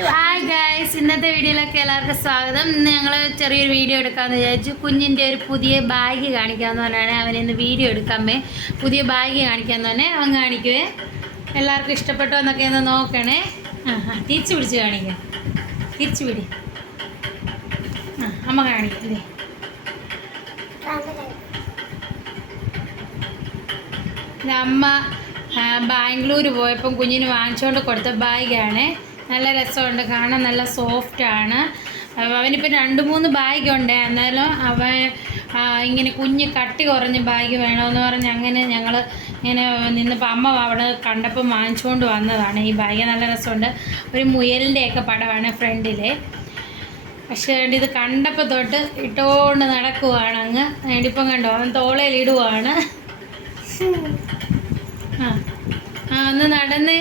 Hi guys, ഇന്നത്തെ വീഡിയോയിലേക്ക് എല്ലാവർക്കും സ്വാഗതം. ഇന്ന് ഞങ്ങൾ ചെറിയൊരു വീഡിയോ എടുക്കാമെന്ന് വിചാരിച്ചു. കുഞ്ഞിൻ്റെ ഒരു പുതിയ ബാഗ് കാണിക്കാമെന്ന് പറഞ്ഞാണ് അവൻ ഇന്ന് വീഡിയോ എടുക്കാമേ. പുതിയ ബാഗ് കാണിക്കാമെന്ന് പറഞ്ഞേ അവൻ കാണിക്കുവേ. എല്ലാവർക്കും ഇഷ്ടപ്പെട്ടോ എന്നൊക്കെ ഒന്ന് നോക്കണേ. തിരിച്ചു പിടിച്ച് കാണിക്കാം. തിരിച്ചു പിടി. അമ്മ കാണിക്കല്ലേ. അമ്മ ബാംഗ്ലൂർ പോയപ്പം കുഞ്ഞിന് വാങ്ങിച്ചുകൊണ്ട് കൊടുത്ത ബാഗാണ്. നല്ല രസമുണ്ട്, കാണാൻ നല്ല സോഫ്റ്റാണ്. അവനിപ്പോൾ 2-3 ബാഗുണ്ട്. എന്നാലും അവൻ ഇങ്ങനെ കുഞ്ഞ് കട്ടി കുറഞ്ഞ ബാഗ് വേണമെന്ന് പറഞ്ഞ് അങ്ങനെ ഞങ്ങൾ ഇങ്ങനെ നിന്നപ്പോൾ അമ്മ അവിടെ കണ്ടപ്പോൾ വാങ്ങിച്ചുകൊണ്ട് വന്നതാണ്. ഈ ബാഗ് നല്ല രസമുണ്ട്. ഒരു മുയലിൻ്റെയൊക്കെ പടമാണ് ഫ്രണ്ടിൽ. പക്ഷേ ഇത് കണ്ടപ്പോൾ തൊട്ട് ഇട്ടുകൊണ്ട് നടക്കുവാണ്. അങ്ങ് വേണ്ടിപ്പം കണ്ടോ, അവൻ തോളയിലിടുവാണ്. ഒന്ന് നടന്നേ.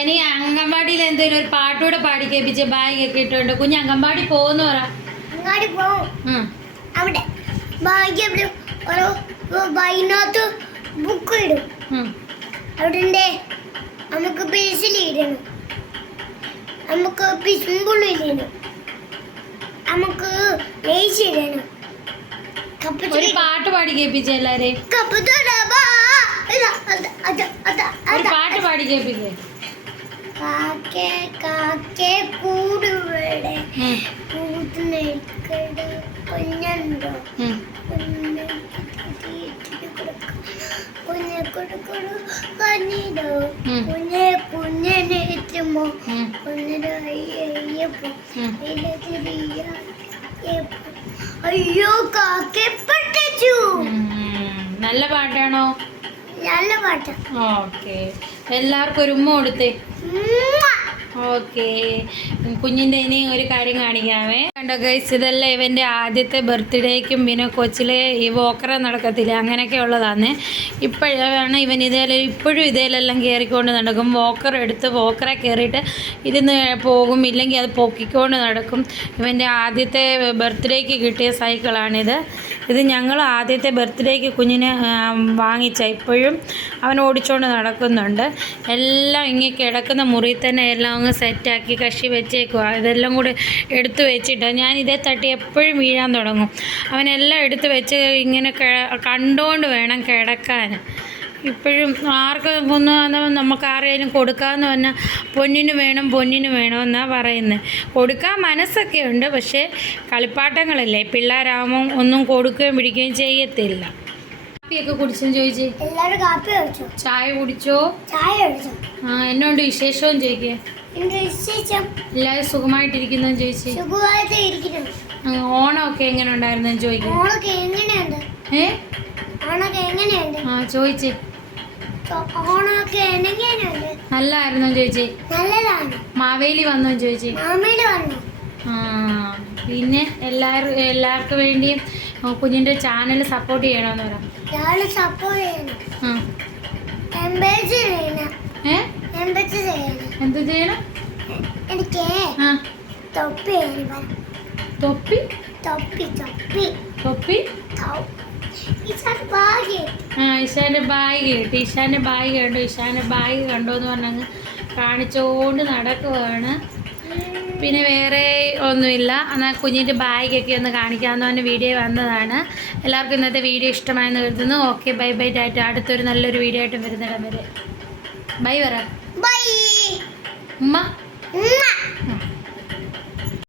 ഇനി അംഗൻവാടിയിൽ എന്തെങ്കിലും ഒരു പാട്ടൂടെ പാടി കേൾപ്പിച്ച് ബാഗൊക്കെ ഇട്ടുണ്ട്. കുഞ്ഞ് അംഗൻവാടി പോകുന്നു പറ. അവിടെ ബുക്ക് ഇടും. അവിടെ നമുക്ക് പെൻസിലിടണം, നമുക്ക് പിസ്പുള്ളിടണം, നമുക്ക് ലേശിടണം. ഒരു പാട്ട് പാടി കേൾപ്പിച്ച എല്ലാരെയും. ഒരു പാട്ട് പാടി കേൾപ്പിച്ചേ. കാക്കേ കാക്കേ കൂടുവിടെ കൂട്ടുന്നേക്കട് കുഞ്ഞുണ്ടോ കുഞ്ഞെ കൊടുക്കടു കഞ്ഞിടോ കുഞ്ഞെ കുഞ്ഞിനെത്തുമോ കുഞ്ഞിന്റെ അയ്യപ്പോ അയ്യോ കാക്കേ പട്ടിച്ചു. നല്ല പാട്ടാണോ? നല്ല പാട്ട്. ഓക്കെ, എല്ലാവർക്കും ഒരു ഉമ്മ കൊടുത്തേ. ഓക്കെ, കുഞ്ഞിൻ്റെ ഇനി ഒരു കാര്യം കാണിക്കാമേ. കണ്ടോ ഗൈസ്, ഇതെല്ലാം ഇവൻ്റെ ആദ്യത്തെ ബർത്ത്ഡേക്കും പിന്നെ കൊച്ചിലെ ഈ വോക്കറ നടക്കത്തില്ല അങ്ങനെയൊക്കെ ഉള്ളതാണ്. ഇപ്പോഴാണ് ഇവൻ ഇപ്പോഴും ഇതേലെല്ലാം കയറിക്കൊണ്ട് നടക്കും. വോക്കർ എടുത്ത് വോക്കറെ കയറിയിട്ട് ഇതിന്ന് പോകും, ഇല്ലെങ്കിൽ അത് പൊക്കിക്കൊണ്ട് നടക്കും. ഇവൻ്റെ ആദ്യത്തെ ബർത്ത്ഡേക്ക് കിട്ടിയ സൈക്കിളാണിത്. ഇത് ഞങ്ങൾ ആദ്യത്തെ ബർത്ത്ഡേക്ക് കുഞ്ഞിന് വാങ്ങിച്ച, ഇപ്പോഴും അവൻ ഓടിച്ചുകൊണ്ട് നടക്കുന്നുണ്ട്. എല്ലാം ഇങ്ങനെ കിടക്കുന്ന മുറിയിൽ തന്നെ എല്ലാം അങ്ങ് സെറ്റാക്കി കശി വെച്ചേക്കുക. ഇതെല്ലാം കൂടി എടുത്തു വെച്ചിട്ട് ഞാൻ ഇതേ തട്ടി എപ്പോഴും വീഴാൻ തുടങ്ങും. അവനെല്ലാം എടുത്ത് വെച്ച് ഇങ്ങനെ കണ്ടുകൊണ്ട് വേണം കിടക്കാൻ. ഇപ്പോഴും ആർക്കും ഒന്നും നമുക്ക് ആരെങ്കിലും കൊടുക്കാമെന്ന് പറഞ്ഞാൽ പൊന്നിന് വേണമെന്നാണ് പറയുന്നത്. കൊടുക്കാൻ മനസ്സൊക്കെ ഉണ്ട്, പക്ഷേ കളിപ്പാട്ടങ്ങളല്ലേ, പിള്ളേരാകുമ്പോൾ ഒന്നും കൊടുക്കുകയും പിടിക്കുകയും ചെയ്യത്തില്ല. കാപ്പിയൊക്കെ കുടിച്ചെന്ന് ചോദിച്ചേ. എല്ലാവരും കാപ്പി കുടിച്ചു. ചായ കുടിച്ചോ? ചായ കുടിച്ചു. എന്നോണ്ട് വിശേഷവും ചോദിക്കേ. എല്ലാവരും സുഖമായിട്ടിരിക്കുന്നു ചോദിച്ചു. ഓണമൊക്കെ എങ്ങനെ ഉണ്ടായിരുന്നു ചോദിക്കും. ചോദിച്ചേ. നല്ലായിരുന്നോ ചോദിച്ചേ. മാവേലി വന്നോ ചോദിച്ചേ. പിന്നെ എല്ലാവർക്കും വേണ്ടിയും കുഞ്ഞിൻ്റെ ചാനൽ സപ്പോർട്ട് ചെയ്യണമെന്ന് പറയാം. എന്ത് ചെയ്യണം? എനിക്ക് തൊപ്പി തൊപ്പി തൊപ്പി ഇഷാന്റെ ബാഗ് കിട്ടി. ഇഷാന്റെ ബാഗ് കണ്ടോന്ന് പറഞ്ഞങ്ങ് കാണിച്ചോണ്ട് നടക്കുവാണ്. പിന്നെ വേറെ ഒന്നുമില്ല. എന്നാൽ കുഞ്ഞിൻ്റെ ബാഗൊക്കെ ഒന്ന് കാണിക്കാമെന്ന് പറഞ്ഞ വീഡിയോ വന്നതാണ്. എല്ലാവർക്കും ഇന്നത്തെ വീഡിയോ ഇഷ്ടമായെന്ന് കരുതുന്നു. Okay, bye bye Tata. അടുത്തൊരു നല്ലൊരു വീഡിയോ ആയിട്ട് വരുന്നിടം വരെ ബൈ പറ. ബൈ ഉമ്മ.